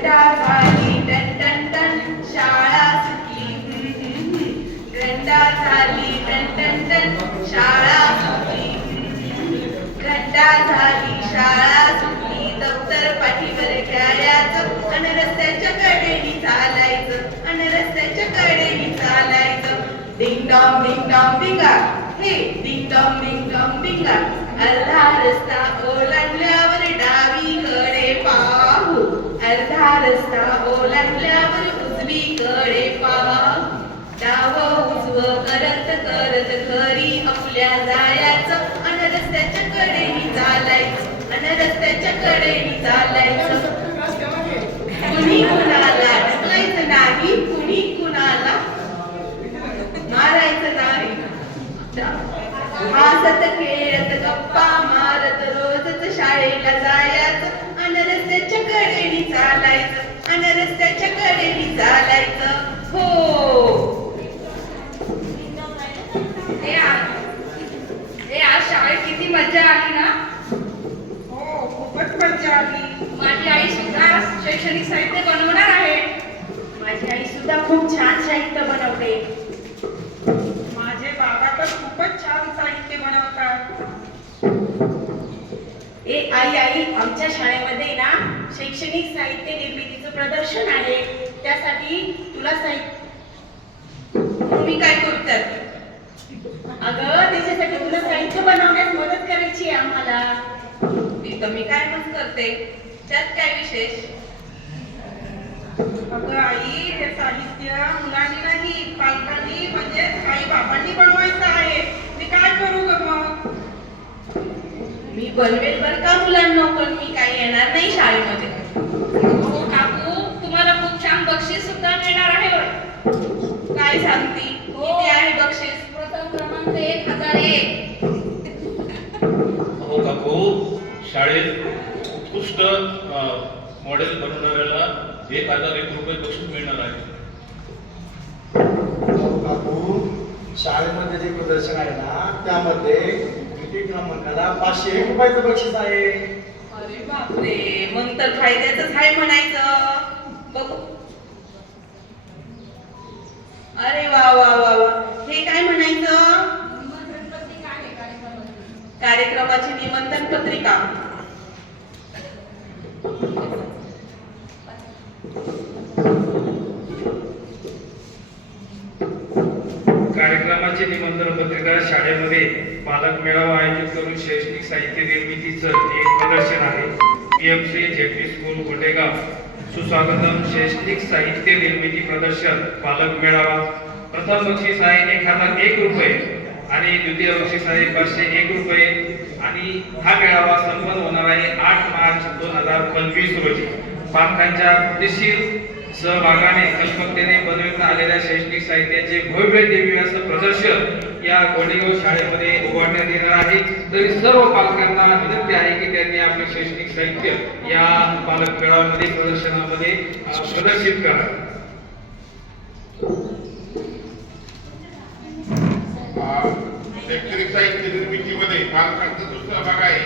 घंटा झाली ton ton ton शाळा सुटली घंटा झाली टन टन टन शाळा सुटली घंटा झाली शाळा सुटली दप्तर पाठीवर घ्यायचं अन रस्त्याच्या कडेनी चालायचं अन रस्त्याच्या कडेनी चालायचं डिंग डॉम डिंग डिंगा हे डिंग डॉम डिंग डॉम डिंगा अर्धा रस्ता ओला रस्ता ओलांडल्यावर उजवीकडे पाहू डाव उजव करत करत घरी आपल्या जायचं अन रस्त्याच्या कडेनी चालायचं अन रस्त्याच्या कडेनी चालायचं कुणी कुणाला ढकलायचं नाही कुणी कुणाला मारायचं नाही हसत खेळत गप्पा मारत रोजच शाळेला जायचं. चालायचं अन रस्त्याच्या कडेनी चालायचं. हो. ए, आज शाळेत किती मजा आली ना? हो खूपच मजा आली. माझी आई सुद्धा शैक्षणिक साहित्य बनवणार आहे. माझी आई सुद्धा खूप छान साहित्य बनवते. माझे बाबा तर खूपच छान साहित्य बनवतात. ए आई आई आमच्या शाळेमध्ये शैक्षणिक साहित्य निर्मितीचं प्रदर्शन आहे. त्यासाठी तुला साहित्य मी काय करू अगं त्याच्यासाठी तुला साहित्य बनवण्यास मदत करायची आहे आम्हाला. मी कमी काय मग करते. त्यात काय विशेष? अगं आई हे साहित्य मुलांनी नाही पालकांनी म्हणजे आई बाबांनी बनवायचं आहे. मी काय करू ग मग? मी बनवेल बर का मुलांना पण मी काही येणार नाही शाळेमध्ये हो काकू तुम्हाला खूप छान बक्षीस सुद्धा मिळणार आहे बरं. काय सांगती? किती आहे बक्षीस? प्रथम क्रमांक एक हजार एक. हो काकू शाळेत उत्कृष्ट मॉडेल बनवणाऱ्याला एक हजार एक रुपये बक्षीस मिळणार आहे. काकू शाळेमध्ये जे प्रदर्शन आहे ना त्यामध्ये द्वितीय क्रमांकाला पाचशे एक रुपयाचं बक्षीस आहे? अरे बापरे मग तर फायद्याच आहे म्हणायचं. बघू. अरे वा वा वा वा. हे काय म्हणायचं? कार्यक्रमाची निमंत्रण पत्रिका. कार्यक्रमाची निमंत्रण पत्रिका शाळेमध्ये पालक मेळावा आयोजित करून शैक्षणिक साहित्य निर्मितीचं एक प्रदर्शन आहे. PMC JP school Gotegaon. सुस्वागतम शैक्षणिक साहित्य निर्मिती प्रदर्शन पालक मेळावा प्रथम बक्षीस आहे एक हजार एक रुपये आणि द्वितीय बक्षीस आहे पाचशे एक रुपये आणि हा मेळावा संपन्न होणार आहे आठ मार्च दोन हजार पंचवीस रोजी. पालकांच्या पद्धतशीर सहभागाने कल्पकतेने बनविता आलेल्या शैक्षणिक साहित्याचे भव्य दिव्य असं प्रदर्शन या कोडेगाव शाळेमध्ये उभारण्यात येणार आहे तरी सर्व पालकांना विनंती आहे की त्यांनी आपले शैक्षणिक साहित्य या पालक मेळाव्यामध्ये प्रदर्शनामध्ये प्रदर्शित करा. शैक्षणिक साहित्य निर्मितीमध्ये पालकांचा जो सहभाग आहे.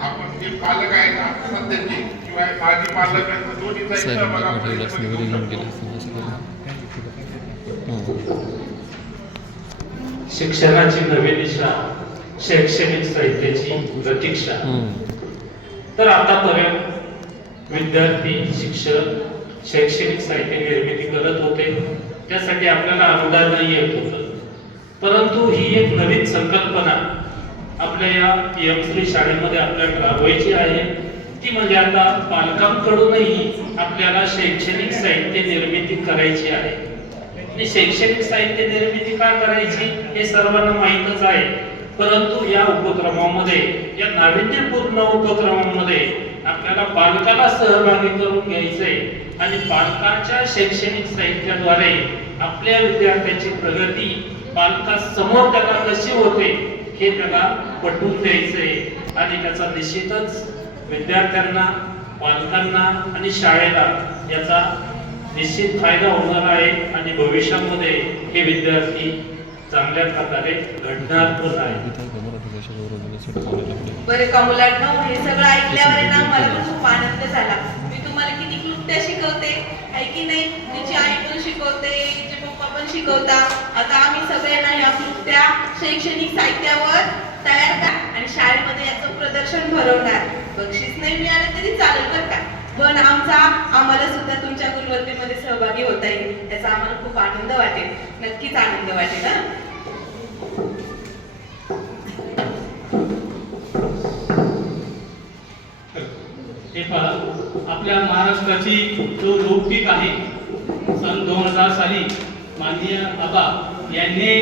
आपण जे पालक आहेत आता सध्याचे किंवा माजी पालकांचा दोन्हीचाही सहभाग आपण याच्यामध्ये घेऊ शकतो. शिक्षणाची नवी दिशा शैक्षणिक साहित्याची प्रतीक्षा. तर आतापर्यंत विद्यार्थी शिक्षक शैक्षणिक साहित्य निर्मिती करत होते. त्यासाठी आपल्याला अनुदान येत होतं. परंतु ही एक नवीन संकल्पना आपल्या या पीएमसी शाळेमध्ये आपल्याला राबवायची आहे. ती म्हणजे आता पालकांकडूनही आपल्याला शैक्षणिक साहित्य निर्मिती करायची आहे. आणि शैक्षणिक साहित्य निर्मिती का करायची हे सर्वांना माहीतच आहे. परंतु या उपक्रमामध्ये या नाविन्यपूर्ण उपक्रमामध्ये आपल्याला पालकाला सहभागी करून घ्यायचंय आणि पालकाच्या शैक्षणिक साहित्याद्वारे आपल्या विद्यार्थ्याची प्रगती पालकासमोर त्याला कशी होते हे त्याला पटवून द्यायचंय. आणि त्याचा निश्चितच विद्यार्थ्यांना पालकांना आणि शाळेला याचा निश्चित फायदा होणार आहे आणि भविष्यामध्ये हे विद्यार्थी चांगल्या प्रकारे घडणार पण आहे बरं का मुलांना हे सगळं ऐकल्यावर ना मला पण खूप आनंद झाला. मी तुम्हाला किती क्लु- नृत्य शिकवते आहे की नाही? तिची आई पण शिकवते तिचे पप्पा पण शिकवतात आता आम्ही सगळ्यांना या नृत्या शैक्षणिक साहित्यावर तयार का आणि शाळेमध्ये याचं प्रदर्शन भरवणार. बक्षीस नाही मिळालं तरी चालेल बरं का? पण आमचा आम्हाला सुद्धा तुमच्या गुणवत्तेमध्ये सहभागी होता येईल त्याचा आम्हाला खूप आनंद वाटेल. नक्कीच आनंद वाटेल हा? हे पहा आपल्या महाराष्ट्राची जो लोकपीक आहे सन दोन हजार साली माननीय आबा यांनी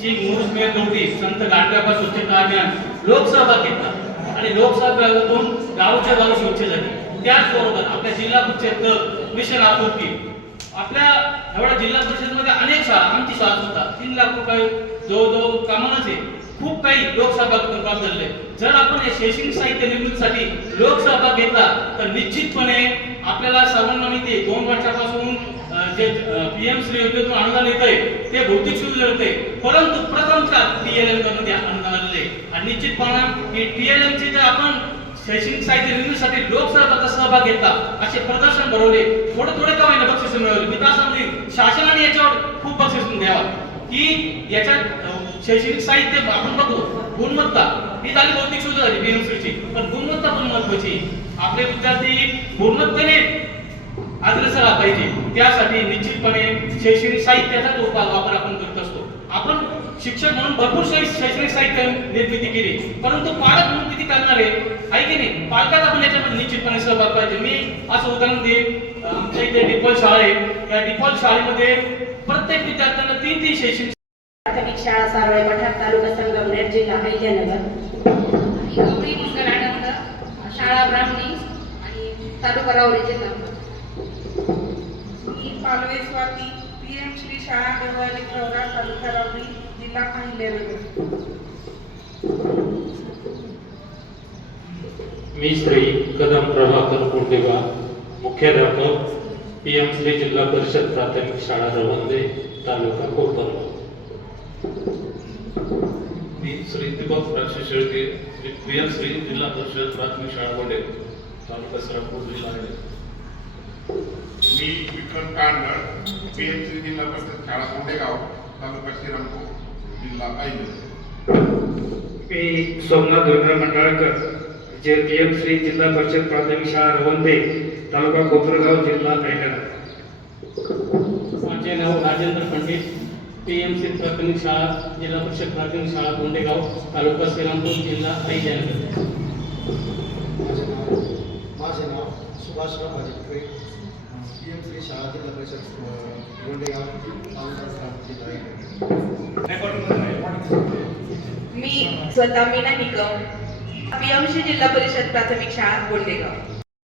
जी मूळमेर नव्हती संत गाडग्याबा स्वच्छता अभियान लोकसहभाग घेतला. आणि लोकसहभागातून गावच्या गाव स्वच्छ झाली. त्याचबरोबर आपल्या जिल्हा परिषद मिशन आपूर्ती आपल्या एवढ्या जिल्हा परिषदमध्ये अनेक शाळा आमची शाळा सुद्धा तीन लाख रुपये जवळजवळ कामानच आहे. खूप काही लोकसहभागातून प्राप्त झाले जर आपण हे शैक्षणिक साहित्य निर्मितीसाठी लोकसहभाग घेतला तर निश्चितपणे आपल्याला सर्वांना मिळते दोन वर्षापासून जे पी पीएम श्री योजनेतून अनुदान येत आहे ते भौतिक सुविधा होते परंतु प्रथमतः टीएलएममध्ये अनुदान आलेले आहे. आणि निश्चितपणे ही टीएलएम चे जर आपण शैक्षणिक साहित्य निर्मितीसाठी लोकसहभागाचा सहभाग घेतला. असे प्रदर्शन भरवले. थोडं थोडे का होईना बक्षीस मिळवले. मी तर सांगते शासनाने याच्यावर खूप बक्षीस द्यावा की याच्यात शैक्षणिक साहित्य आपण बघू. गुणवत्ता. ही झाली भौतिक सुविधा झाली बीएमसीची पण गुणवत्ता पण महत्वाची आपले विद्यार्थी गुणवत्तेने अग्रेसर पाहिजे. त्यासाठी निश्चितपणे शैक्षणिक साहित्याचा जो वापर आपण करत असतो. आपण शिक्षक म्हणून भरपूर शैक्षणिक साहित्य निर्मिती केली. परंतु पालक म्हणून किती करणारे आहे? की नाही? पालकाचा पण याच्यामध्ये निश्चितपणे सहभाग पाहिजे. मी असं उदाहरण देईन. आमच्या इथे डिफॉल्ट शाळा आहे. त्या डिफॉल्ट शाळेमध्ये प्रत्येक विद्यार्थ्यांना तीन तीन शैक्षणिक प्राथमिक शाळा सारवाई पठार तालुका संगमनेर जिल्हा अहिल्यानगर शाळा ब्राह्मणी आणि तालुका रावरी जिल्हा. मी पालवे स्वाती पीएम श्री शाळा देवाली प्रवरा तालुका रावरी जिल्हा अहिल्यानगर. मी श्री कदम प्रभाकर कुर्देवा मुख्याध्यापक पी एम श्री जिल्हा परिषद प्राथमिक शाळा रवंदे तालुका कोपरगाव. मी श्री दीपक राक्षस शेळके पी एम श्री जिल्हा परिषद प्राथमिक शाळा गोंडे तालुका श्रीरामपूर जिल्हा आहे मी Vikram Kandal P M C जिल्हा परिषद शाळा कोंडेगाव तालुका श्रीरामपूर जिल्हा अहिल्यानगर मी Somnath धोंडर मंडळकर J P M Shri जिल्हा परिषद प्राथमिक शाळा रवंदे तालुका कोपरगाव जिल्हा अहिल्यानगर माझे नाव Rajendra Pandit P M C प्राथमिक शाळा जिल्हा परिषद प्राथमिक शाळा गोंडेगाव तालुका श्रीरामपूर जिल्हा अहिल्यानगर माझे नाव माझे नाव सुभाषराव भाजपे श्री शाळा जिल्हा परिषद गोंडेगाव मी स्वतः मीना निकम पीएमसी जिल्हा परिषद प्राथमिक शाळा गोंडेगाव